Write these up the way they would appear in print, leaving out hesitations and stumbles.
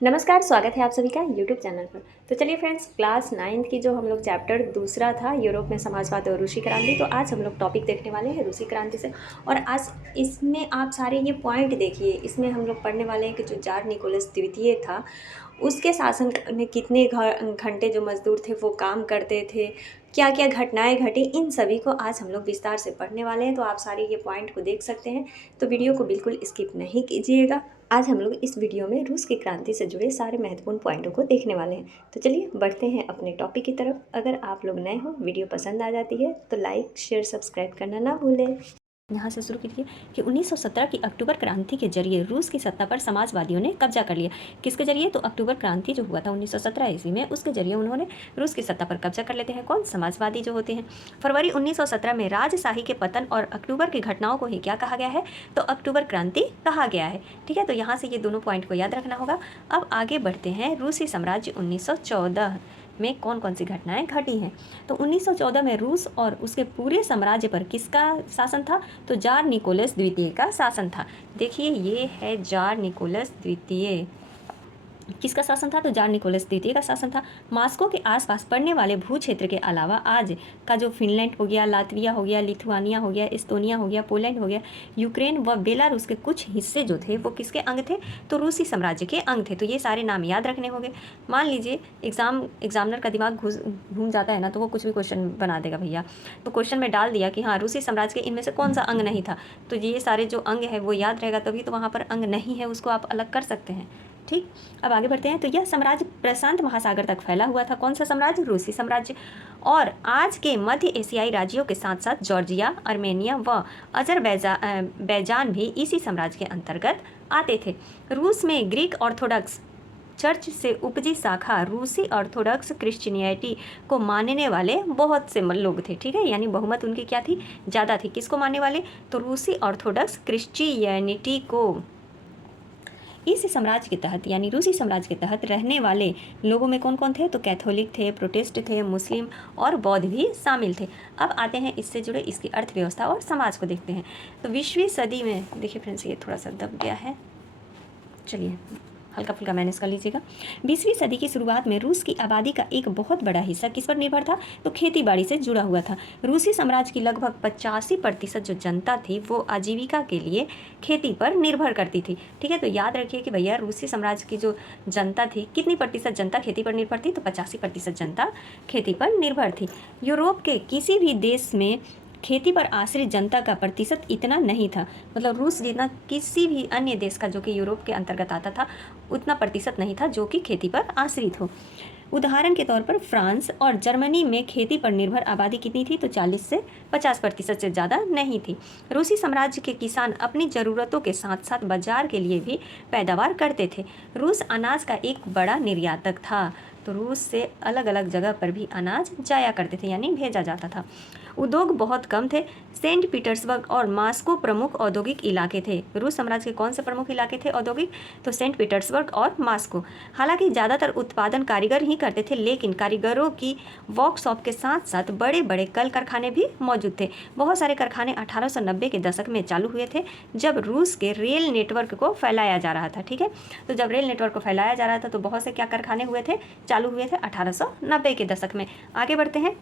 नमस्कार, स्वागत है आप सभी का यूट्यूब चैनल पर। तो चलिए फ्रेंड्स, क्लास 9th की जो हम लोग चैप्टर दूसरा था यूरोप में समाजवाद और रूसी क्रांति, तो आज हम लोग टॉपिक देखने वाले हैं रूसी क्रांति से। और आज इसमें आप सारे ये पॉइंट देखिए, इसमें हम लोग पढ़ने वाले हैं कि जो जार निकोलस द्वितीय था उसके शासन में कितने घंटे जो मजदूर थे वो काम करते थे, क्या क्या घटनाएं घटी, इन सभी को आज हम लोग विस्तार से पढ़ने वाले हैं। तो आप सारे ये पॉइंट को देख सकते हैं, तो वीडियो को बिल्कुल स्किप नहीं कीजिएगा। आज हम लोग इस वीडियो में रूस की क्रांति से जुड़े सारे महत्वपूर्ण पॉइंटों को देखने वाले हैं। तो चलिए बढ़ते हैं अपने टॉपिक की तरफ। अगर आप लोग नए हो, वीडियो पसंद आ जाती है तो लाइक शेयर सब्सक्राइब करना ना भूलें। यहाँ से शुरू कीजिए कि 1917 की अक्टूबर क्रांति के जरिए रूस की सत्ता पर समाजवादियों ने कब्जा कर लिया। किसके जरिए? तो अक्टूबर क्रांति जो हुआ था 1917 ईस्वी में, उसके जरिए उन्होंने रूस की सत्ता पर कब्जा कर लेते हैं। कौन? समाजवादी जो होते हैं। फरवरी 1917 में राजशाही के पतन और अक्टूबर की घटनाओं को ही क्या कहा गया है? तो अक्टूबर क्रांति कहा गया है। ठीक है, तो यहाँ से ये दोनों पॉइंट को याद रखना होगा। अब आगे बढ़ते हैं। रूसी साम्राज्य 1914 में कौन कौन सी घटनाएं घटी हैं? तो 1914 में रूस और उसके पूरे साम्राज्य पर किसका शासन था? तो जार निकोलस द्वितीय का शासन था। देखिए, ये है जार निकोलस द्वितीय। किसका शासन था? तो जार निकोलस द्वितीय का शासन था। मास्को के आसपास पड़ने वाले भू क्षेत्र के अलावा आज का जो फिनलैंड हो गया, लातविया हो गया, लिथुआनिया हो गया, एस्टोनिया हो गया, पोलैंड हो गया, यूक्रेन व बेलारूस के कुछ हिस्से जो थे वो किसके अंग थे? तो रूसी साम्राज्य के अंग थे। तो ये सारे नाम याद रखने होंगे। मान लीजिए एग्जामिनर का दिमाग घूम जाता है ना, तो वो कुछ भी क्वेश्चन बना देगा भैया। तो क्वेश्चन में डाल दिया कि हाँ, रूसी साम्राज्य के इनमें से कौन सा अंग नहीं था, तो ये सारे जो अंग है वो याद रहेगा, तभी तो वहाँ पर अंग नहीं है उसको आप अलग कर सकते हैं। ठीक, अब आगे बढ़ते हैं। तो यह साम्राज्य प्रशांत महासागर तक फैला हुआ था। कौन सा साम्राज्य? रूसी साम्राज्य। और आज के मध्य एशियाई राज्यों के साथ साथ जॉर्जिया, आर्मेनिया व अजरबैजान भी इसी साम्राज्य के अंतर्गत आते थे। रूस में ग्रीक ऑर्थोडॉक्स चर्च से उपजी शाखा रूसी ऑर्थोडॉक्स क्रिश्चियनिटी को मानने वाले बहुत से लोग थे। ठीक है, यानी बहुमत उनकी क्या थी? ज़्यादा थी। किसको मानने वाले? तो रूसी ऑर्थोडॉक्स क्रिश्चियनिटी को। इस साम्राज्य के तहत यानी रूसी साम्राज्य के तहत रहने वाले लोगों में कौन कौन थे? तो कैथोलिक थे, प्रोटेस्ट थे, मुस्लिम और बौद्ध भी शामिल थे। अब आते हैं इससे जुड़े इसकी अर्थव्यवस्था और समाज को देखते हैं। तो 20वीं सदी में, देखिए फ्रेंड्स ये थोड़ा सा दब गया है, चलिए हल्का फुल्का मैनेज कर लीजिएगा। 20वीं सदी की शुरुआत में रूस की आबादी का एक बहुत बड़ा हिस्सा किस पर निर्भर था? तो खेती बाड़ी से जुड़ा हुआ था। रूसी साम्राज्य की लगभग 85% जो जनता थी वो आजीविका के लिए खेती पर निर्भर करती थी। ठीक है, तो याद रखिए कि भैया रूसी साम्राज्य की जो जनता थी, कितनी प्रतिशत जनता खेती पर निर्भर थी? तो 85% जनता खेती पर निर्भर थी। यूरोप के किसी भी देश में खेती पर आश्रित जनता का प्रतिशत इतना नहीं था। मतलब रूस जितना किसी भी अन्य देश का जो कि यूरोप के अंतर्गत आता था उतना प्रतिशत नहीं था जो कि खेती पर आश्रित हो। उदाहरण के तौर पर फ्रांस और जर्मनी में खेती पर निर्भर आबादी कितनी थी? तो 40 से 50% से ज़्यादा नहीं थी। रूसी साम्राज्य के किसान अपनी ज़रूरतों के साथ साथ बाजार के लिए भी पैदावार करते थे। रूस अनाज का एक बड़ा निर्यातक था। तो रूस से अलग अलग जगह पर भी अनाज जाया करते थे, यानी भेजा जाता था। उद्योग बहुत कम थे। सेंट पीटर्सबर्ग और मास्को प्रमुख औद्योगिक इलाके थे। रूस साम्राज्य के कौन से प्रमुख इलाके थे औद्योगिक? तो सेंट पीटर्सबर्ग और मास्को। हालांकि ज़्यादातर उत्पादन कारीगर ही करते थे, लेकिन कारीगरों की वर्कशॉप के साथ साथ बड़े बड़े कल कारखाने भी मौजूद थे। बहुत सारे कारखाने 1890 के दशक में चालू हुए थे, जब रूस के रेल नेटवर्क को फैलाया जा रहा था। ठीक है, तो जब रेल नेटवर्क को फैलाया जा रहा था तो बहुत से क्या कारखाने हुए थे? चालू हुए थे 1890 के दशक में। आगे बढ़ते हैं।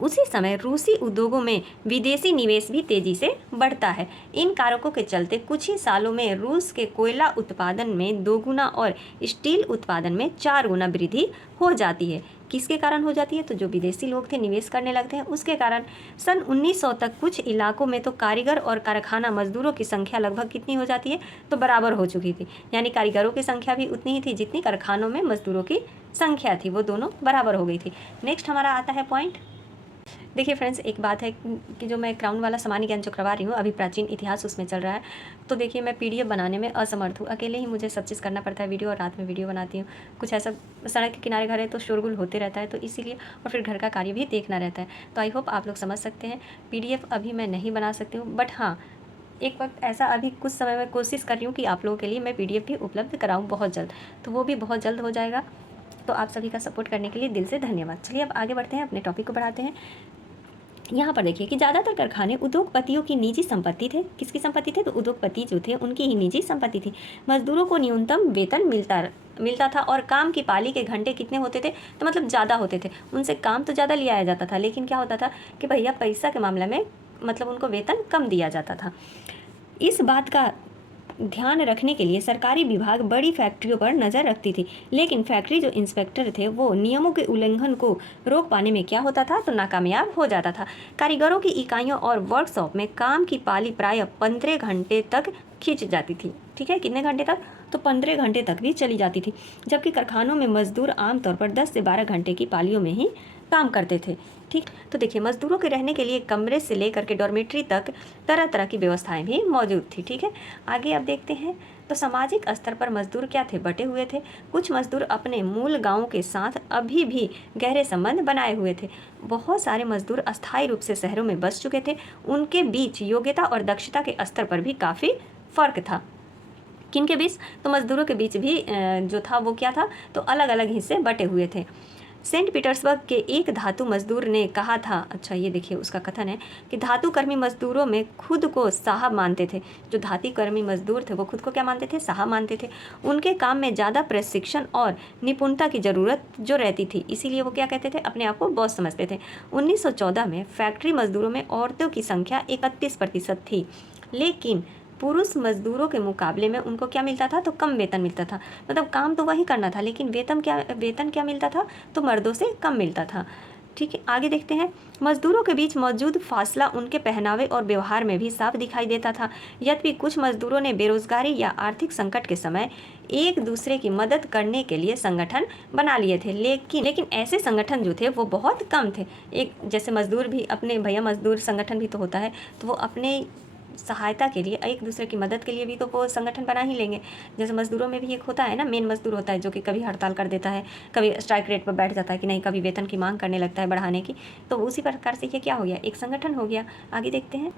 उसी समय रूसी उद्योगों में विदेशी निवेश भी तेजी से बढ़ता है। इन कारकों के चलते कुछ ही सालों में रूस के कोयला उत्पादन में 2 गुना और स्टील उत्पादन में 4 गुना वृद्धि हो जाती है। किसके कारण हो जाती है? तो जो विदेशी लोग थे निवेश करने लगते हैं उसके कारण। सन 1900 तक कुछ इलाकों में तो कारीगर और कारखाना मजदूरों की संख्या लगभग कितनी हो जाती है? तो बराबर हो चुकी थी। यानी कारीगरों की संख्या भी उतनी ही थी जितनी कारखानों में मजदूरों की संख्या थी, वो दोनों बराबर हो गई थी। नेक्स्ट हमारा आता है पॉइंट। देखिए फ्रेंड्स, एक बात है कि जो मैं क्राउन वाला सामान्य ज्ञान जो करवा रही हूँ, अभी प्राचीन इतिहास उसमें चल रहा है। तो देखिए, मैं पीडीएफ बनाने में असमर्थ हूँ, अकेले ही मुझे सब चीज़ करना पड़ता है, वीडियो, और रात में वीडियो बनाती हूँ। कुछ ऐसा सड़क के किनारे घर है तो शोरगुल होते रहता है, तो इसीलिए, और फिर घर का कार्य भी देखना रहता है। तो आई होप आप लोग समझ सकते हैं। पीडीएफ अभी मैं नहीं बना सकती हूँ, बट हाँ, एक वक्त ऐसा अभी कुछ समय में कोशिश कर रही हूँ कि आप लोगों के लिए मैं पीडीएफ भी उपलब्ध कराऊँ बहुत जल्द, तो वो भी बहुत जल्द हो जाएगा। तो आप सभी का सपोर्ट करने के लिए दिल से धन्यवाद। चलिए अब आगे बढ़ते हैं, अपने टॉपिक को बढ़ाते हैं। यहाँ पर देखिए कि ज़्यादातर कारखाने उद्योगपतियों की निजी संपत्ति थे। किसकी संपत्ति थे? तो उद्योगपति जो थे उनकी ही निजी संपत्ति थी। मजदूरों को न्यूनतम वेतन मिलता मिलता था और काम की पाली के घंटे कितने होते थे, तो मतलब ज़्यादा होते थे, उनसे काम तो ज़्यादा लिया जाता था, लेकिन क्या होता था कि भैया पैसा के मामले में मतलब उनको वेतन कम दिया जाता था। इस बात का ध्यान रखने के लिए सरकारी विभाग बड़ी फैक्ट्रियों पर नज़र रखती थी, लेकिन फैक्ट्री जो इंस्पेक्टर थे वो नियमों के उल्लंघन को रोक पाने में क्या होता था, तो नाकामयाब हो जाता था। कारीगरों की इकाइयों और वर्कशॉप में काम की पाली प्रायः 15 घंटे तक खींच जाती थी। ठीक है, कितने घंटे तक, तो 15 घंटे तक भी चली जाती थी, जबकि कारखानों में मजदूर आमतौर पर 10 से 12 घंटे की पालियों में ही काम करते थे। ठीक, तो देखिए मजदूरों के रहने के लिए कमरे से लेकर के डॉर्मेट्री तक तरह तरह की व्यवस्थाएं भी मौजूद थी। ठीक है, आगे अब देखते हैं। तो सामाजिक स्तर पर मजदूर क्या थे, बटे हुए थे। कुछ मजदूर अपने मूल गांव के साथ अभी भी गहरे संबंध बनाए हुए थे। बहुत सारे मजदूर अस्थायी रूप से शहरों में बस चुके थे। उनके बीच योग्यता और दक्षता के स्तर पर भी काफ़ी फर्क था। किनके बीच, तो मजदूरों के बीच भी जो था वो क्या था, तो अलग अलग हिस्से बटे हुए थे। सेंट पीटर्सबर्ग के एक धातु मजदूर ने कहा था, अच्छा ये देखिए उसका कथन है कि धातु कर्मी मजदूरों में खुद को साहब मानते थे। जो धातु कर्मी मजदूर थे वो खुद को क्या मानते थे, साहब मानते थे। उनके काम में ज़्यादा प्रशिक्षण और निपुणता की ज़रूरत जो रहती थी, इसीलिए वो क्या कहते थे, अपने आप को बॉस समझते थे। 1914 में फैक्ट्री मजदूरों में औरतों की संख्या 31% थी, लेकिन पुरुष मजदूरों के मुकाबले में उनको क्या मिलता था, तो कम वेतन मिलता था। मतलब काम तो वही करना था, लेकिन वेतन क्या मिलता था, तो मर्दों से कम मिलता था। ठीक है, आगे देखते हैं। मजदूरों के बीच मौजूद फासला उनके पहनावे और व्यवहार में भी साफ दिखाई देता था। यद्यपि कुछ मजदूरों ने बेरोजगारी या आर्थिक संकट के समय एक दूसरे की मदद करने के लिए संगठन बना लिए थे, लेकिन ऐसे संगठन जो थे वो बहुत कम थे। एक जैसे मजदूर भी अपने, भैया मजदूर संगठन भी तो होता है, तो वो अपने सहायता के लिए, एक दूसरे की मदद के लिए भी तो वो संगठन बना ही लेंगे। जैसे मजदूरों में भी एक होता है ना, मेन मजदूर होता है जो कि कभी हड़ताल कर देता है, कभी स्ट्राइक रेट पर बैठ जाता है कि नहीं, कभी वेतन की मांग करने लगता है बढ़ाने की। तो उसी प्रकार से ये क्या हो गया, एक संगठन हो गया। आगे देखते हैं।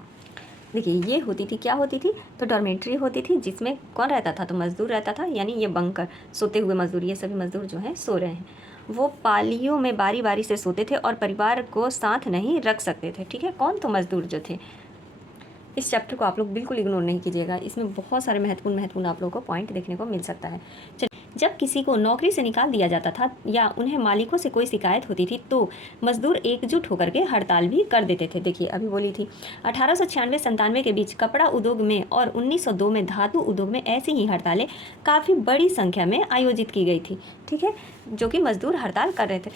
देखिए ये होती थी, क्या होती थी, तो डॉर्मेट्री होती थी, जिसमें कौन रहता था, तो मजदूर रहता था, यानी ये बंकर, सोते हुए मजदूर, ये सभी मजदूर जो हैं सो रहे हैं। वो पालियों में बारी बारी से सोते थे और परिवार को साथ नहीं रख सकते थे। ठीक है, कौन, तो मजदूर जो थे। इस चैप्टर को आप लोग बिल्कुल इग्नोर नहीं कीजिएगा, इसमें बहुत सारे महत्वपूर्ण आप लोगों को पॉइंट देखने को मिल सकता है। जब किसी को नौकरी से निकाल दिया जाता था या उन्हें मालिकों से कोई शिकायत होती थी तो मजदूर एकजुट होकर के हड़ताल भी कर देते थे। देखिए अभी बोली थी 1896-97 के बीच कपड़ा उद्योग में और 1902 में धातु उद्योग में ऐसी ही हड़तालें काफ़ी बड़ी संख्या में आयोजित की गई थी। ठीक है, जो कि मजदूर हड़ताल कर रहे थे।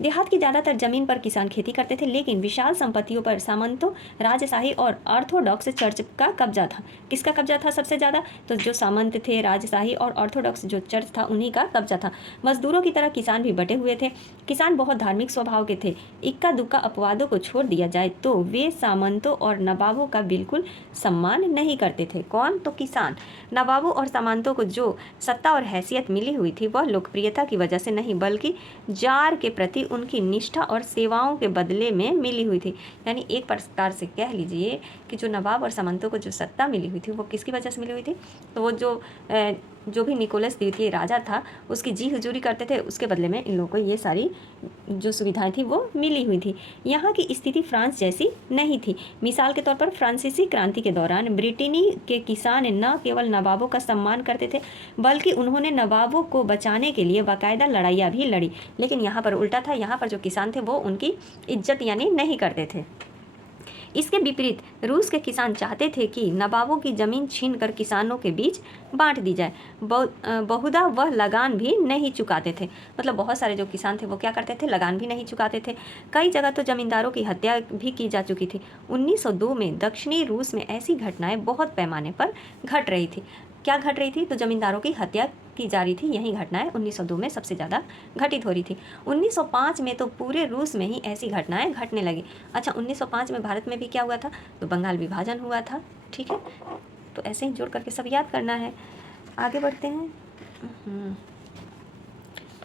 देहात की ज़्यादातर जमीन पर किसान खेती करते थे, लेकिन विशाल संपत्तियों पर सामंतों, राजशाही और ऑर्थोडॉक्स चर्च का कब्जा था। किसका कब्जा था सबसे ज़्यादा, तो जो सामंत थे, राजशाही और ऑर्थोडॉक्स जो चर्च था, उन्हीं का कब्जा था। मजदूरों की तरह किसान भी बटे हुए थे। किसान बहुत धार्मिक स्वभाव के थे। इक्का दुक्का अपवादों को छोड़ दिया जाए तो वे सामंतों और नवाबों का बिल्कुल सम्मान नहीं करते थे। कौन, तो किसान। नवाबों और सामंतों को जो सत्ता और हैसियत मिली हुई थी वह लोकप्रियता की वजह से नहीं, बल्कि जार के प्रति उनकी निष्ठा और सेवाओं के बदले में मिली हुई थी। यानी एक प्रकार से कह लीजिए कि जो नवाब और सामंतों को जो सत्ता मिली हुई थी वो किसकी वजह से मिली हुई थी, तो वो जो भी निकोलस द्वितीय राजा था उसकी जी हुजूरी करते थे, उसके बदले में इन लोगों को ये सारी जो सुविधाएं थी वो मिली हुई थी। यहाँ की स्थिति फ्रांस जैसी नहीं थी। मिसाल के तौर पर फ्रांसीसी क्रांति के दौरान ब्रिटेनी के किसान न केवल नवाबों का सम्मान करते थे, बल्कि उन्होंने नवाबों को बचाने के लिए बाकायदा लड़ाइयाँ भी लड़ी। लेकिन यहाँ पर उल्टा था, यहाँ पर जो किसान थे वो उनकी इज्जत यानी नहीं करते थे। इसके विपरीत रूस के किसान चाहते थे कि नवाबों की ज़मीन छीनकर किसानों के बीच बांट दी जाए। बहुधा वह लगान भी नहीं चुकाते थे। मतलब बहुत सारे जो किसान थे वो क्या करते थे, लगान भी नहीं चुकाते थे। कई जगह तो जमींदारों की हत्या भी की जा चुकी थी। 1902 में दक्षिणी रूस में ऐसी घटनाएं बहुत पैमाने पर घट रही थी। क्या घट रही थी, तो जमींदारों की हत्या की जा रही थी। यही घटनाएं 1902 में सबसे ज़्यादा घटित हो रही थी। 1905 में तो पूरे रूस में ही ऐसी घटनाएं घटने लगी। अच्छा, 1905 में भारत में भी क्या हुआ था, तो बंगाल विभाजन हुआ था। ठीक है, तो ऐसे ही जोड़ करके सब याद करना है। आगे बढ़ते हैं।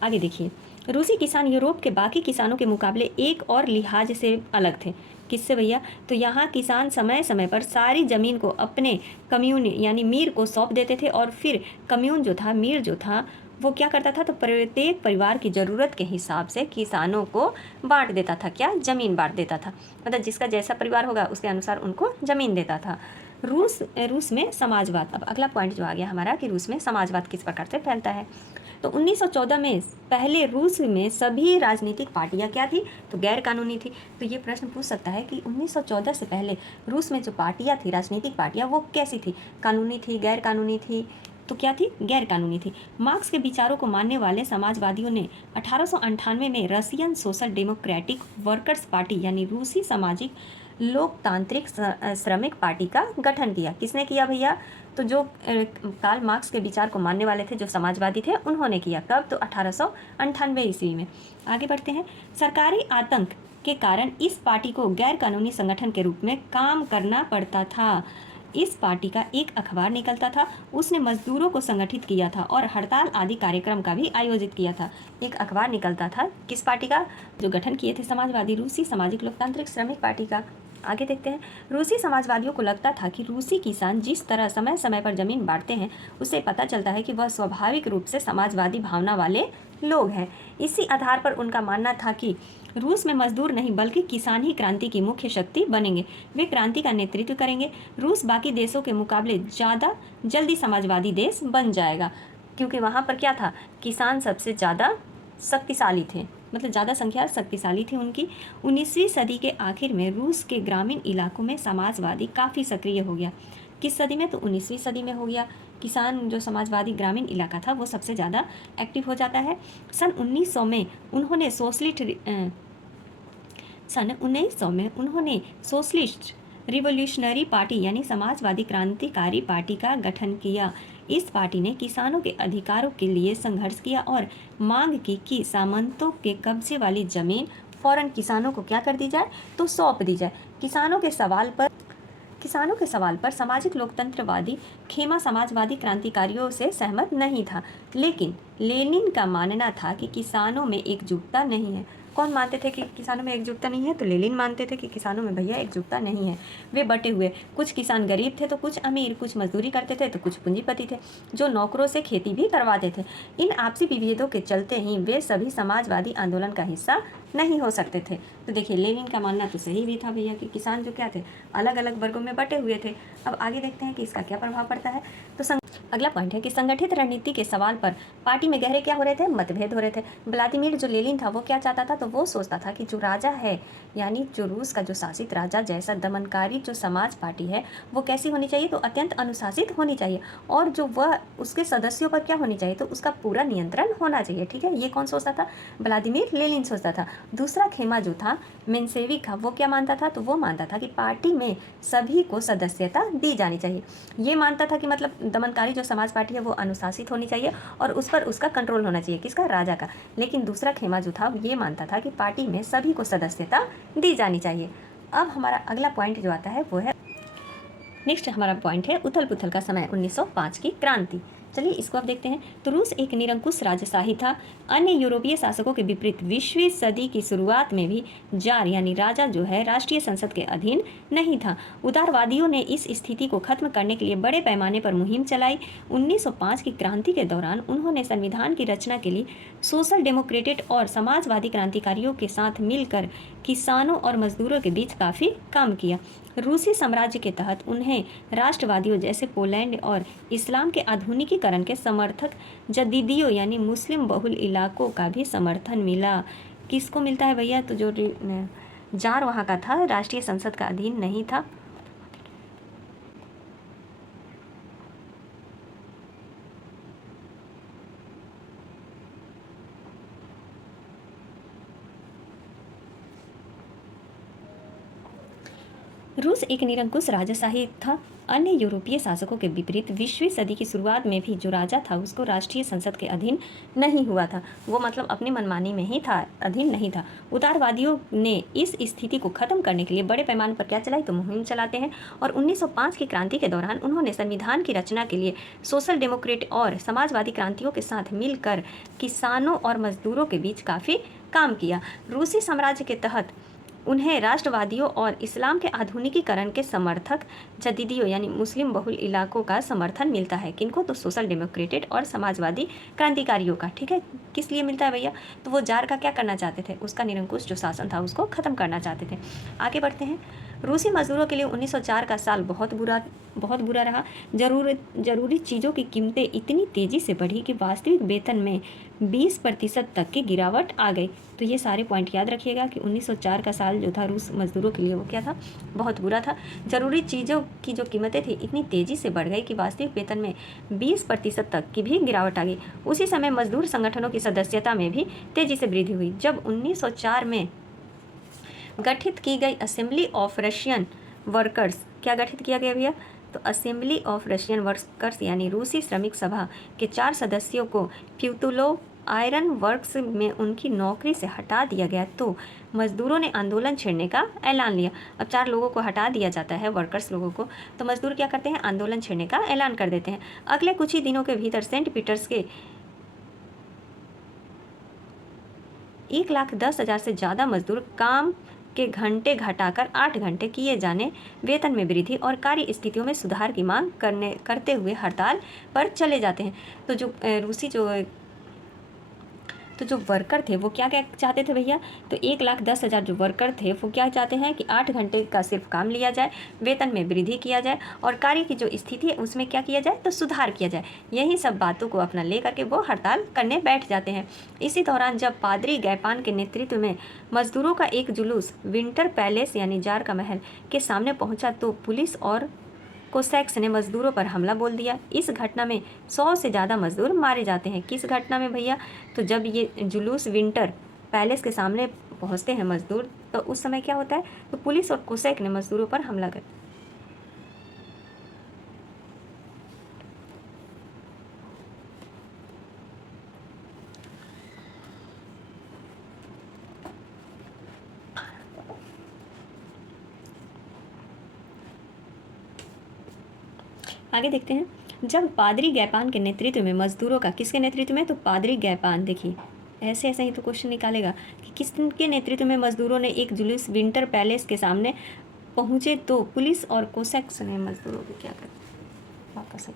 आगे देखिए, रूसी किसान यूरोप के बाकी किसानों के मुकाबले एक और लिहाज से अलग थे। किससे भैया, तो यहाँ किसान समय समय पर सारी ज़मीन को अपने कम्यून यानी मीर को सौंप देते थे और फिर कम्यून जो था, मीर जो था, वो क्या करता था, तो प्रत्येक परिवार की ज़रूरत के हिसाब से किसानों को बांट देता था। क्या, ज़मीन बांट देता था। मतलब जिसका जैसा परिवार होगा उसके अनुसार उनको ज़मीन देता था। रूस में समाजवाद। अब अगला पॉइंट जो आ गया हमारा कि रूस में समाजवाद किस प्रकार से फैलता है। तो 1914 में पहले रूस में सभी राजनीतिक पार्टियां क्या थी, तो गैर कानूनी थी। तो ये प्रश्न पूछ सकता है कि 1914 से पहले रूस में जो पार्टियां थी, राजनीतिक पार्टियां, वो कैसी थी, कानूनी थी, गैर कानूनी थी, तो क्या थी, गैर कानूनी थी। मार्क्स के विचारों को मानने वाले समाजवादियों ने 1898 में Russian social democratic workers party यानी रूसी सामाजिक लोकतांत्रिक श्रमिक पार्टी का गठन किया। किसने किया भैया, तो जो कार्ल मार्क्स के विचार को मानने वाले थे, जो समाजवादी थे, उन्होंने किया। कब, तो 1898 ईस्वी में। आगे बढ़ते हैं। सरकारी आतंक के कारण इस पार्टी को गैर कानूनी संगठन के रूप में काम करना पड़ता था। इस पार्टी का एक अखबार निकलता था, उसने मजदूरों को संगठित किया था और हड़ताल आदि कार्यक्रम का भी आयोजित किया था। एक अखबार निकलता था किस पार्टी का, जो गठन किए थे समाजवादी रूसी सामाजिक लोकतांत्रिक श्रमिक पार्टी का। आगे देखते हैं। रूसी समाजवादियों को लगता था कि रूसी किसान जिस तरह समय समय पर जमीन बांटते हैं, उससे पता चलता है कि वह स्वाभाविक रूप से समाजवादी भावना वाले लोग हैं। इसी आधार पर उनका मानना था कि रूस में मजदूर नहीं बल्कि किसान ही क्रांति की मुख्य शक्ति बनेंगे, वे क्रांति का नेतृत्व करेंगे। रूस बाकी देशों के मुकाबले ज़्यादा जल्दी समाजवादी देश बन जाएगा, क्योंकि वहाँ पर क्या था, किसान सबसे ज़्यादा शक्तिशाली थे, मतलब ज़्यादा संख्या शक्तिशाली थी उनकी। 19वीं सदी के आखिर में रूस के ग्रामीण इलाकों में समाजवादी काफ़ी सक्रिय हो गया। किस सदी में, तो 19वीं सदी में हो गया। किसान जो समाजवादी ग्रामीण इलाका था वो सबसे ज़्यादा एक्टिव हो जाता है। सन 1900 में उन्होंने सोशलिस्ट रिवोल्यूशनरी पार्टी यानी समाजवादी क्रांतिकारी पार्टी का गठन किया। इस पार्टी ने किसानों के अधिकारों के लिए संघर्ष किया और मांग की कि सामंतों के कब्जे वाली जमीन फौरन किसानों को क्या कर दी जाए, तो सौंप दी जाए। किसानों के सवाल पर सामाजिक लोकतंत्रवादी खेमा समाजवादी क्रांतिकारियों से सहमत नहीं था, लेकिन लेनिन का मानना था कि किसानों में एकजुटता नहीं है। कौन मानते थे कि किसानों में एकजुटता नहीं है, तो लेनिन मानते थे कि किसानों में भैया एकजुटता नहीं है, वे बटे हुए, कुछ किसान गरीब थे तो कुछ अमीर, कुछ मजदूरी करते थे तो कुछ पूंजीपति थे जो नौकरों से खेती भी करवाते थे। इन आपसी विभेदों के चलते ही वे सभी समाजवादी आंदोलन का हिस्सा नहीं हो सकते थे। तो देखिए, लेनिन का मानना तो सही भी था भैया कि किसान जो क्या थे, अलग अलग वर्गों में बटे हुए थे। अब आगे देखते हैं कि इसका क्या प्रभाव पड़ता है। तो अगला पॉइंट है कि संगठित रणनीति के सवाल पर पार्टी में गहरे क्या हो रहे थे, मतभेद हो रहे थे। व्लादिमीर जो लेनिन था वो क्या चाहता था, तो वो सोचता था कि जो राजा है, यानी जो रूस का जो शासित राजा जैसा दमनकारी जो समाज पार्टी है, वो कैसी होनी चाहिए, तो अत्यंत अनुशासित होनी चाहिए, और जो वह उसके सदस्यों पर क्या होनी चाहिए, तो उसका पूरा नियंत्रण होना चाहिए। ठीक है, ये कौन सोचता था, व्लादिमीर लेनिन सोचता था। दूसरा खेमा जो था मेंशेविक का, वो क्या मानता था, तो वो मानता था कि पार्टी में सभी को सदस्यता दी जानी चाहिए। ये मानता था कि मतलब दमनकारी जो समाज पार्टी है वो अनुशासित होनी चाहिए और उस पर उसका कंट्रोल होना चाहिए, किसका, राजा का। लेकिन दूसरा खेमा जो था ये मानता था कि पार्टी में सभी को सदस्यता दी जानी चाहिए। अब हमारा अगला पॉइंट जो आता है वो है, नेक्स्ट हमारा पॉइंट है उथल पुथल का समय, 1905 की क्रांति। चलिए इसको अब देखते हैं। तो रूस एक निरंकुश राजशाही था। अन्य यूरोपीय शासकों के विपरीत 20वीं सदी की शुरुआत में भी जार यानी राजा जो है राष्ट्रीय संसद के अधीन नहीं था। उदारवादियों ने इस स्थिति को खत्म करने के लिए बड़े पैमाने पर मुहिम चलाई। 1905 की क्रांति के दौरान उन्होंने संविधान की रचना के लिए सोशल डेमोक्रेटेड और समाजवादी क्रांतिकारियों के साथ मिलकर किसानों और मजदूरों के बीच काफ़ी काम किया। रूसी साम्राज्य के तहत उन्हें राष्ट्रवादियों जैसे पोलैंड और इस्लाम के आधुनिकीकरण के समर्थक जदीदियों यानी मुस्लिम बहुल इलाकों का भी समर्थन मिला। किसको मिलता है भैया, तो जो जार वहाँ का था राष्ट्रीय संसद का अधीन नहीं था। रूस एक निरंकुश राजशाही था। अन्य यूरोपीय शासकों के विपरीत 20वीं सदी की शुरुआत में भी जो राजा था उसको राष्ट्रीय संसद के अधीन नहीं हुआ था, वो मतलब अपनी मनमानी में ही था, अधीन नहीं था। उदारवादियों ने इस स्थिति को खत्म करने के लिए बड़े पैमाने पर क्या चलाई, तो मुहिम चलाते हैं। और 1905 की क्रांति के दौरान उन्होंने संविधान की रचना के लिए सोशल डेमोक्रेट और समाजवादी क्रांतियों के साथ मिलकर किसानों और मजदूरों के बीच काफ़ी काम किया। रूसी साम्राज्य के तहत उन्हें राष्ट्रवादियों और इस्लाम के आधुनिकीकरण के समर्थक जदीदियों यानी मुस्लिम बहुल इलाकों का समर्थन मिलता है। किनको, तो सोशल डेमोक्रेटेड और समाजवादी क्रांतिकारियों का। ठीक है, किस लिए मिलता है भैया, तो वो जार का क्या करना चाहते थे, उसका निरंकुश जो शासन था उसको खत्म करना चाहते थे। आगे बढ़ते हैं। रूसी मजदूरों के लिए 1904 का साल बहुत बुरा रहा। जरूरी चीज़ों की कीमतें इतनी तेज़ी से बढ़ी कि वास्तविक वेतन में 20% तक की गिरावट आ गई। तो ये सारे पॉइंट याद रखिएगा कि 1904 का साल जो था रूस मजदूरों के लिए वो क्या था, बहुत बुरा था। जरूरी चीज़ों की जो कीमतें थी इतनी तेज़ी से बढ़ गई कि वास्तविक वेतन में 20% तक की भी गिरावट आ गई। उसी समय मजदूर संगठनों की सदस्यता में भी तेज़ी से वृद्धि हुई। जब 1904 में गठित की गई असेंबली ऑफ रशियन वर्कर्स, क्या गठित किया गया भैया, तो असेंबली ऑफ रशियन वर्कर्स यानी रूसी श्रमिक सभा के 4 सदस्यों को प्यूतुलो आयरन वर्क्स में उनकी नौकरी से हटा दिया गया, तो मजदूरों ने आंदोलन छेड़ने का ऐलान लिया। अब 4 लोगों को हटा दिया जाता है, वर्कर्स लोगों को, तो मजदूर क्या करते हैं, आंदोलन छेड़ने का ऐलान कर देते हैं। अगले कुछ ही दिनों के भीतर सेंट पीटर्स के 1,10,000 से ज़्यादा मजदूर काम के घंटे घटाकर 8 घंटे किए जाने, वेतन में वृद्धि और कार्य स्थितियों में सुधार की मांग करते हुए हड़ताल पर चले जाते हैं। तो जो वर्कर थे वो क्या क्या चाहते थे भैया, तो 1,10,000 जो वर्कर थे वो क्या चाहते हैं कि 8 घंटे का सिर्फ काम लिया जाए, वेतन में वृद्धि किया जाए और कार्य की जो स्थिति है उसमें क्या किया जाए, तो सुधार किया जाए। यही सब बातों को अपना ले करके वो हड़ताल करने बैठ जाते हैं। इसी दौरान जब पादरी गैपान के नेतृत्व में मजदूरों का एक जुलूस विंटर पैलेस यानी जार का महल के सामने पहुंचा, तो पुलिस और कोसैक्स ने मजदूरों पर हमला बोल दिया। इस घटना में 100 से ज़्यादा मजदूर मारे जाते हैं। किस घटना में भैया, तो जब ये जुलूस विंटर पैलेस के सामने पहुंचते हैं मजदूर, तो उस समय क्या होता है, तो पुलिस और कोसैक ने मजदूरों पर हमला कर आगे देखते हैं। जब पादरी गैपान के नेतृत्व में मजदूरों का, किसके नेतृत्व में, तो पादरी गैपान, देखिए ऐसे ही तो क्वेश्चन निकालेगा कि किसके नेतृत्व में मजदूरों ने एक जुलूस विंटर पैलेस के सामने पहुंचे, तो पुलिस और कोसैक्स ने मजदूरों को क्या कर वापस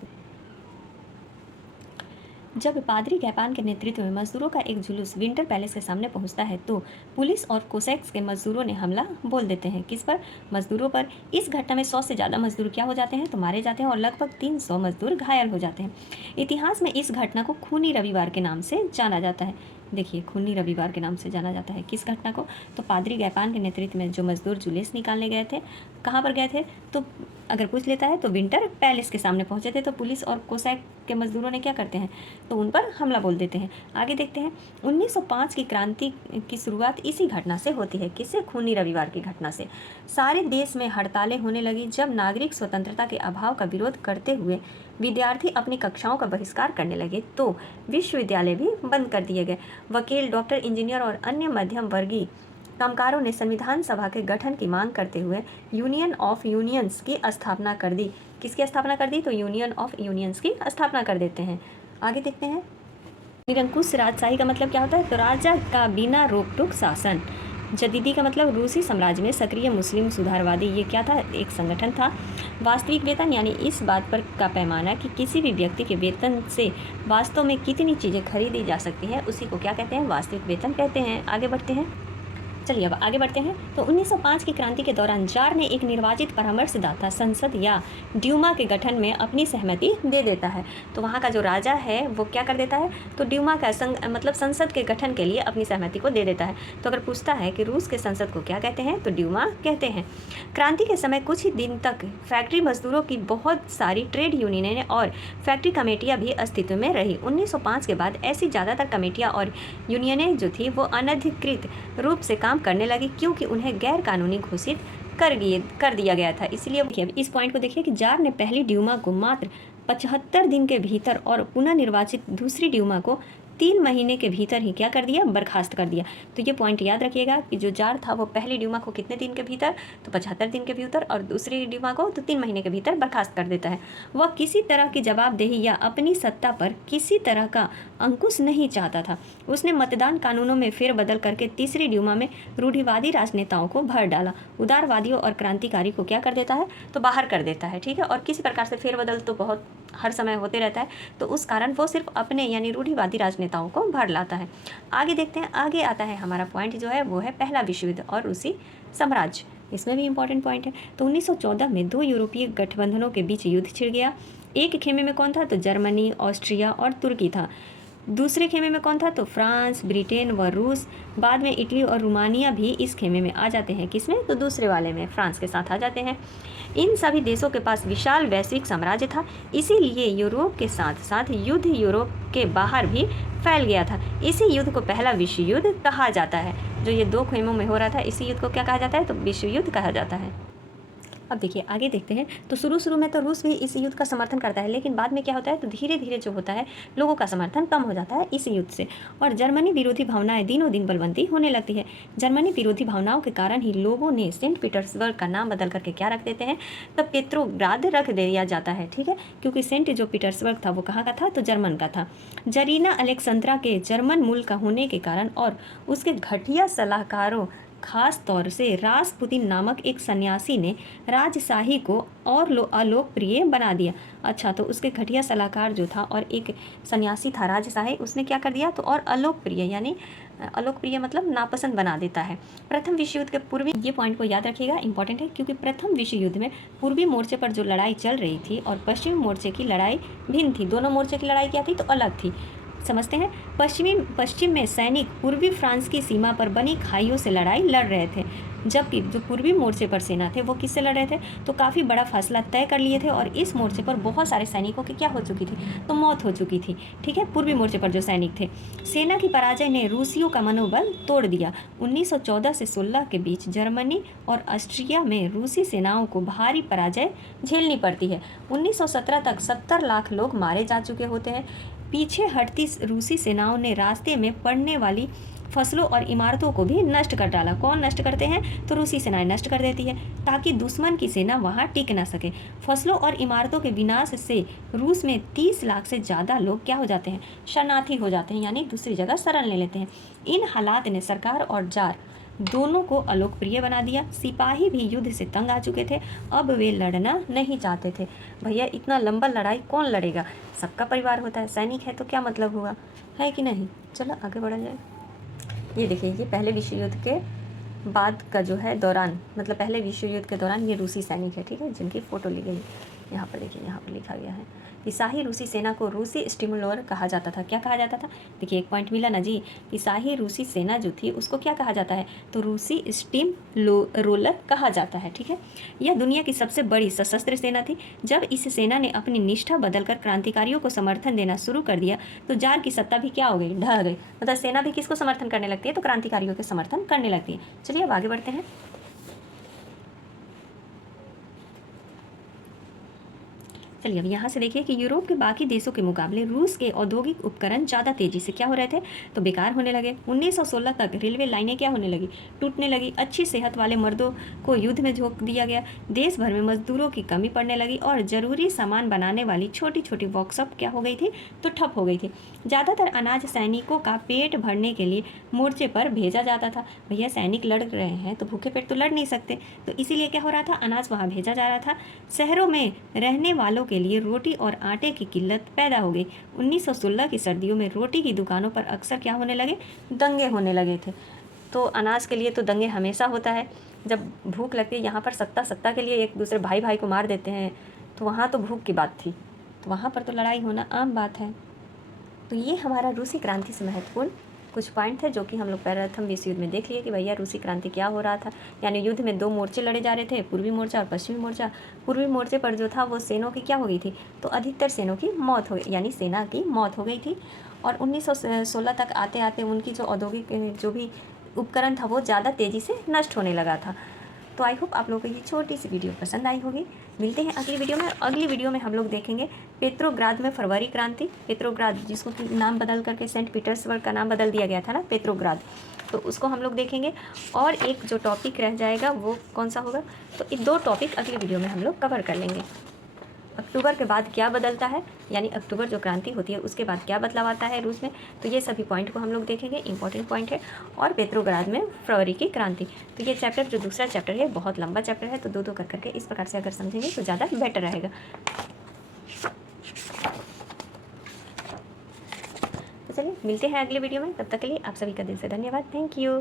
जब पादरी गैपान के नेतृत्व में मजदूरों का एक जुलूस विंटर पैलेस के सामने पहुंचता है, तो पुलिस और कोसैक्स के मजदूरों ने हमला बोल देते हैं। किस पर, मजदूरों पर। इस घटना में 100 से ज़्यादा मजदूर क्या हो जाते हैं, तो मारे जाते हैं और लगभग 300 मजदूर घायल हो जाते हैं। इतिहास में इस घटना को खूनी रविवार के नाम से जाना जाता है। देखिए, खूनी रविवार के नाम से जाना जाता है किस घटना को, तो पादरी गैपान के नेतृत्व में जो मजदूर जुलूस निकालने गए थे, कहाँ पर गए थे, तो अगर पूछ लेता है तो विंटर पैलेस के सामने पहुंचे थे, तो पुलिस और कोसैक के मजदूरों ने क्या करते हैं, तो उन पर हमला बोल देते हैं। आगे देखते हैं। 1905 की क्रांति की शुरुआत इसी घटना से होती है। किससे, खूनी रविवार की घटना से। सारे देश में हड़तालें होने लगी। जब नागरिक स्वतंत्रता के अभाव का विरोध करते हुए विद्यार्थी अपनी कक्षाओं का बहिष्कार करने लगे, तो विश्वविद्यालय भी बंद कर दिए गए। वकील, डॉक्टर, इंजीनियर और अन्य मध्यम वर्गीय कामगारों ने संविधान सभा के गठन की मांग करते हुए यूनियन ऑफ यूनियंस की स्थापना कर दी। किसकी स्थापना कर दी, तो यूनियन ऑफ यूनियंस की स्थापना कर देते हैं। आगे देखते हैं। निरंकुश राजशाही का मतलब क्या होता है, तो राजा का बिना रोक टोक शासन। जदीदी का मतलब रूसी साम्राज्य में सक्रिय मुस्लिम सुधारवादी, ये क्या था, एक संगठन था। वास्तविक वेतन यानी इस बात पर का पैमाना कि किसी भी व्यक्ति के वेतन से वास्तव में कितनी चीज़ें खरीदी जा सकती हैं, उसी को क्या कहते हैं, वास्तविक वेतन कहते हैं। आगे बढ़ते हैं। चलिए अब आगे बढ़ते हैं। तो 1905 की क्रांति के दौरान जार ने एक निर्वाचित परामर्शदाता संसद या ड्यूमा के गठन में अपनी सहमति दे देता है। तो वहाँ का जो राजा है वो क्या कर देता है, तो ड्यूमा का मतलब संसद के गठन के लिए अपनी सहमति को दे देता है। तो अगर पूछता है कि रूस के संसद को क्या कहते हैं, तो ड्यूमा कहते हैं। क्रांति के समय कुछ ही दिन तक फैक्ट्री मजदूरों की बहुत सारी ट्रेड यूनियनें और फैक्ट्री कमेटियाँ भी अस्तित्व में रही। 1905 के बाद ऐसी ज़्यादातर कमेटियाँ और यूनियनें जो थी वो अनधिकृत रूप से काम करने लगी, क्योंकि उन्हें गैर कानूनी घोषित कर दिया गया था। इसलिए इस पॉइंट को देखिए कि जार ने पहली ड्यूमा को मात्र 75 दिन के भीतर और पुनः निर्वाचित दूसरी ड्यूमा को 3 महीने के भीतर ही क्या कर दिया, बर्खास्त कर दिया। तो ये पॉइंट याद रखिएगा कि जो जार था वो पहली ड्यूमा को कितने दिन के भीतर, तो 75 दिन के भीतर, और दूसरी ड्यूमा को तो 3 महीने के भीतर बर्खास्त कर देता है। वह किसी तरह की जवाबदेही या अपनी सत्ता पर किसी तरह का अंकुश नहीं चाहता था। उसने मतदान कानूनों में फेरबदल करके तीसरी ड्यूमा में रूढ़िवादी राजनेताओं को भर डाला। उदारवादियों और क्रांतिकारी को क्या कर देता है, तो बाहर कर देता है। ठीक है, और किसी प्रकार से फेरबदल तो बहुत हर समय होते रहता है, तो उस कारण वो सिर्फ अपने यानी रूढ़िवादी राजनेताओं को भर लाता है। आगे देखते हैं। आगे आता है हमारा पॉइंट जो है वो है पहला विश्व युद्ध और रूसी साम्राज्य। इसमें भी इंपॉर्टेंट पॉइंट है। तो 1914 में दो यूरोपीय गठबंधनों के बीच युद्ध छिड़ गया। एक खेमे में कौन था? तो जर्मनी, ऑस्ट्रिया और तुर्की था। दूसरे खेमे में कौन था? तो फ्रांस, ब्रिटेन व रूस। बाद में इटली और रोमानिया भी इस खेमे में आ जाते हैं। किसमें? तो दूसरे वाले में, फ्रांस के साथ आ जाते हैं। इन सभी देशों के पास विशाल वैश्विक साम्राज्य था, इसीलिए यूरोप के साथ साथ युद्ध यूरोप के बाहर भी फैल गया था। इसी युद्ध को पहला विश्व युद्ध कहा जाता है। जो ये दो खेमों में हो रहा था, इसी युद्ध को क्या कहा जाता है? तो विश्व युद्ध कहा जाता है। अब देखिए आगे देखते हैं। तो शुरू में तो रूस भी इस युद्ध का समर्थन करता है, लेकिन बाद में क्या होता है? तो धीरे धीरे जो होता है लोगों का समर्थन कम हो जाता है इस युद्ध से, और जर्मनी विरोधी भावनाएं दिनों दिन बलवंती होने लगती है। जर्मनी विरोधी भावनाओं के कारण ही लोगों ने सेंट पीटर्सबर्ग का नाम बदल करके क्या रख देते हैं? तो पेट्रोग्राद रख दिया जाता है, ठीक है, क्योंकि सेंट जो पीटर्सबर्ग था वो कहाँ का था? तो जर्मन का था। जरीना अलेक्जेंड्रा के जर्मन मूल का होने के कारण और उसके घटिया सलाहकारों, खास तौर से रासपुतिन नामक एक सन्यासी ने राजशाही को और अलोकप्रिय बना दिया। अच्छा, तो उसके घटिया सलाहकार जो था और एक सन्यासी था राजशाही, उसने क्या कर दिया? तो और अलोकप्रिय, यानी अलोकप्रिय मतलब नापसंद बना देता है। प्रथम विश्व युद्ध के पूर्वी, ये पॉइंट को याद रखिएगा, इंपॉर्टेंट है, क्योंकि प्रथम विश्व युद्ध में पूर्वी मोर्चे पर जो लड़ाई चल रही थी और पश्चिमी मोर्चे की लड़ाई भिन्न थी। दोनों मोर्चे की लड़ाई क्या थी? तो अलग थी। समझते हैं। पश्चिम में सैनिक पूर्वी फ्रांस की सीमा पर बनी खाइयों से लड़ाई लड़ रहे थे, जबकि जो पूर्वी मोर्चे पर सेना थे वो किससे लड़ रहे थे? तो काफ़ी बड़ा फासला तय कर लिए थे, और इस मोर्चे पर बहुत सारे सैनिकों की क्या हो चुकी थी? तो मौत हो चुकी थी, ठीक है, पूर्वी मोर्चे पर जो सैनिक थे। सेना की पराजय ने रूसियों का मनोबल तोड़ दिया। 1914 से 16 के बीच जर्मनी और ऑस्ट्रिया में रूसी सेनाओं को भारी पराजय झेलनी पड़ती है। 1917 तक 70 लाख लोग मारे जा चुके होते हैं। पीछे हटती रूसी सेनाओं ने रास्ते में पड़ने वाली फसलों और इमारतों को भी नष्ट कर डाला। कौन नष्ट करते हैं? तो रूसी सेनाएं नष्ट कर देती है, ताकि दुश्मन की सेना वहां टिक ना सके। फसलों और इमारतों के विनाश से रूस में 30 लाख से ज़्यादा लोग क्या हो जाते हैं? शरणार्थी हो जाते हैं, यानी दूसरी जगह शरण ले लेते हैं। इन हालात ने सरकार और जार दोनों को अलोकप्रिय बना दिया। सिपाही भी युद्ध से तंग आ चुके थे, अब वे लड़ना नहीं चाहते थे। भैया इतना लंबा लड़ाई कौन लड़ेगा? सबका परिवार होता है, सैनिक है तो क्या मतलब हुआ, है कि नहीं? चलो आगे बढ़ा जाए। ये देखिए, ये पहले विश्व युद्ध के बाद का जो है दौरान, मतलब पहले विश्व युद्ध के दौरान ये रूसी सैनिक है, ठीक है, जिनकी फ़ोटो ली गई। यहाँ पर देखिए, यहाँ पर लिखा गया है कि शाही रूसी सेना को रूसी स्टीमरोलर कहा जाता था। क्या कहा जाता था? देखिए एक पॉइंट मिला ना जी, कि शाही रूसी सेना जो थी उसको क्या कहा जाता है? तो रूसी स्टीम रोलर कहा जाता है, ठीक है। यह दुनिया की सबसे बड़ी सशस्त्र सेना थी। जब इस सेना ने अपनी निष्ठा बदलकर क्रांतिकारियों को समर्थन देना शुरू कर दिया तो जार की सत्ता भी क्या हो गई? ढह गई। मतलब सेना भी किसको समर्थन करने लगती है? तो क्रांतिकारियों के समर्थन करने लगती है। चलिए अब आगे बढ़ते हैं। चलिए अब यहाँ से देखिए कि यूरोप के बाकी देशों के मुकाबले रूस के औद्योगिक उपकरण ज़्यादा तेज़ी से क्या हो रहे थे? तो बेकार होने लगे। 1916 तक रेलवे लाइनें क्या होने लगी? टूटने लगी। अच्छी सेहत वाले मर्दों को युद्ध में झोंक दिया गया। देश भर में मजदूरों की कमी पड़ने लगी और ज़रूरी सामान बनाने वाली छोटी छोटी वर्कशॉप क्या हो गई थी? तो ठप हो गई थी। ज़्यादातर अनाज सैनिकों का पेट भरने के लिए मोर्चे पर भेजा जाता था। भैया सैनिक लड़ रहे हैं तो भूखे पेट तो लड़ नहीं सकते, तो इसीलिए क्या हो रहा था? अनाज वहाँ भेजा जा रहा था। शहरों में रहने वालों के लिए रोटी और आटे की किल्लत पैदा हो गई। 1916 की सर्दियों में रोटी की दुकानों पर अक्सर क्या होने लगे? दंगे होने लगे थे। तो अनाज के लिए तो दंगे हमेशा होता है। जब भूख लगती है, यहाँ पर सत्ता के लिए एक दूसरे भाई भाई को मार देते हैं, तो वहाँ तो भूख की बात थी, तो वहाँ पर तो लड़ाई होना आम बात है। तो ये हमारा रूसी क्रांति से महत्वपूर्ण कुछ पॉइंट थे जो कि हम लोग प्रथम विश्व युद्ध में देख लिए कि भैया रूसी क्रांति क्या हो रहा था। यानी युद्ध में दो मोर्चे लड़े जा रहे थे, पूर्वी मोर्चा और पश्चिमी मोर्चा। पूर्वी मोर्चे पर जो था वो सेनों की क्या हो गई थी? तो अधिकतर सेनों की मौत हो गई, यानी सेना की मौत हो गई थी। और 1916 तक आते आते उनकी जो औद्योगिक जो भी उपकरण था वो ज़्यादा तेज़ी से नष्ट होने लगा था। तो आई होप आप लोगों को ये छोटी सी वीडियो पसंद आई होगी। मिलते हैं अगली वीडियो में। अगली वीडियो में हम लोग देखेंगे पेट्रोग्राद में फरवरी क्रांति। पेट्रोग्राद जिसको कि नाम बदल करके सेंट पीटर्सबर्ग का नाम बदल दिया गया था ना, पेट्रोग्राद, तो उसको हम लोग देखेंगे। और एक जो टॉपिक रह जाएगा वो कौन सा होगा? तो ये दो टॉपिक अगली वीडियो में हम लोग कवर कर लेंगे। अक्टूबर के बाद क्या बदलता है, यानी अक्टूबर जो क्रांति होती है उसके बाद क्या बदलाव आता है रूस में, तो ये सभी पॉइंट को हम लोग देखेंगे, इंपॉर्टेंट पॉइंट है। और पेट्रोग्राद में फरवरी की क्रांति। तो ये चैप्टर जो दूसरा चैप्टर है बहुत लंबा चैप्टर है, तो दो कर करके इस प्रकार से अगर समझेंगे तो ज़्यादा बेटर रहेगा। तो चलिए मिलते हैं अगले वीडियो में, तब तक के लिए आप सभी का दिल से धन्यवाद। Thank you.